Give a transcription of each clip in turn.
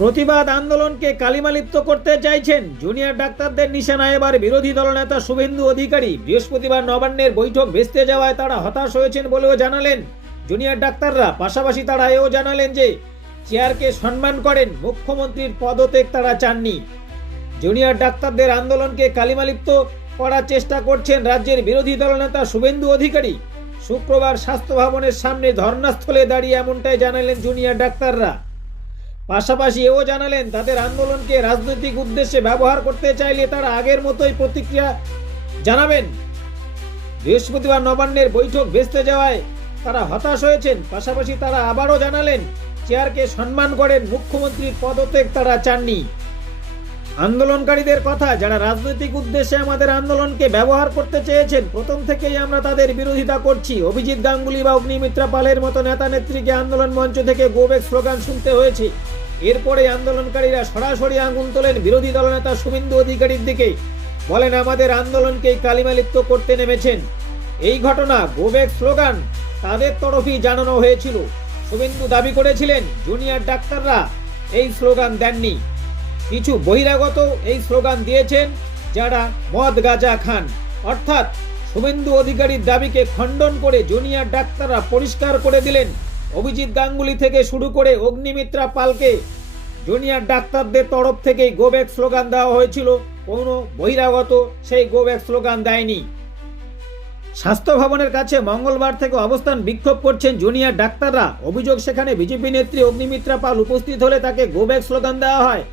প্রতিবাদ আন্দোলনকে কালিমালিপ্ত করতে চাইছেন জুনিয়র ডাক্তারদের নিশানা। এবার বিরোধী দলনেতা শুভেন্দু অধিকারী বৃহস্পতিবার নবান্নের বৈঠক ভেস্তে যাওয়ায় তারা হতাশ হয়েছেন বলেও জানালেন জুনিয়র ডাক্তাররা। পাশাপাশি তারা এও জানালেন যে, চেয়ারকে সম্মান করেন মুখ্যমন্ত্রীর পদত্যাগ তারা চাননি। জুনিয়র ডাক্তারদের আন্দোলনকে কালিমালিপ্ত করার চেষ্টা করছেন রাজ্যের বিরোধী দলনেতা শুভেন্দু অধিকারী। শুক্রবার স্বাস্থ্য ভবনের সামনে ধর্নাস্থলে দাঁড়িয়ে এমনটাই জানালেন জুনিয়র ডাক্তাররা। পাশাপাশি এও জানালেন, তাদের আন্দোলনকে রাজনৈতিক উদ্দেশ্যে ব্যবহার করতে চাইলে তারা আগের মতোই প্রতিক্রিয়া জানাবেন। বৃহস্পতিবার নবান্নের বৈঠক ভেস্তে যাওয়ায় তারা হতাশ হয়েছেন। পাশাপাশি তারা আবারও জানালেন, চেয়ারকে সম্মান করেন মুখ্যমন্ত্রীর পদত্যাগ তারা চাননি। আন্দোলনকারীদের কথা, যারা রাজনৈতিক উদ্দেশ্যে আমাদের আন্দোলনকে ব্যবহার করতে চেয়েছেন, প্রথম থেকেই আমরা তাদের বিরোধিতা করছি। অভিজিৎ গাঙ্গুলি বা অগ্নিমিত্রা পালের মতো নেতা নেত্রীকে আন্দোলন মঞ্চ থেকে গোবেক স্লোগান শুনতে হয়েছে। এরপরে আন্দোলনকারীরা সরাসরি আঙুল তোলেন বিরোধী দলনেতা শুভেন্দু অধিকারীর দিকে। বলেন, আমাদের আন্দোলনকে কালিমালিপ্ত করতে নেমেছেন। এই ঘটনা, গোবেক স্লোগান, তাদের তরফেই জানানো হয়েছিল। শুভেন্দু দাবি করেছিলেন, জুনিয়র ডাক্তাররা এই স্লোগান দেননি। কিছু বহিরাগত এই স্লোগান দিয়েছেন যারা মদ গাঁজা খান। অর্থাৎ, শুভেন্দু অধিকারীর দাবিকে খণ্ডন করে জুনিয়র ডাক্তাররা পরিষ্কার করে দিলেন। অভিজিৎ গাঙ্গুলি থেকে শুরু করে অগ্নিমিত্রা পালকে জুনিয়র ডাক্তারদের তরফ থেকেই গোব্যাক স্লোগান দেওয়া হয়েছিল। কোনো বহিরাগত সেই গোব্যাক স্লোগান দেয়নি। স্বাস্থ্য ভবনের কাছে মঙ্গলবার থেকে অবস্থান বিক্ষোভ করছেন জুনিয়র ডাক্তাররা। অভিযোগ সেখানে বিজেপি নেত্রী অগ্নিমিত্রা পাল উপস্থিত হলে তাকে গোব্যাক স্লোগান দেওয়া হয়।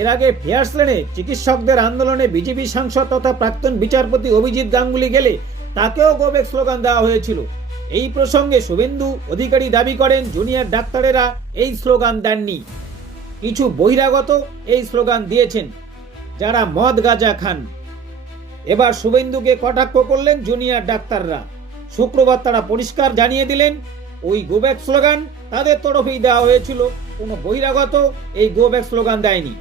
এর আগে ফেয়ার্স লেনে চিকিৎসকদের আন্দোলনে বিজেপি সাংসদ তথা প্রাক্তন বিচারপতি অভিজিৎ গাঙ্গুলি গেলে তাকেও গোবেক স্লোগান দেওয়া হয়েছিল। এই প্রসঙ্গে শুভেন্দু অধিকারী দাবি করেন, জুনিয়র ডাক্তারেরা এই স্লোগান দেননি। কিছু বহিরাগত এই স্লোগান দিয়েছেন, যারা মদ গাঁজা খান। এবার শুভেন্দুকে কটাক্ষ করলেন জুনিয়র ডাক্তাররা। শুক্রবার তারা পরিষ্কার জানিয়ে দিলেন, ওই গোব্যাক স্লোগান তাদের তরফেই দেওয়া হয়েছিল। কোনো বহিরাগত এই গোব্যাক স্লোগান দেয়নি।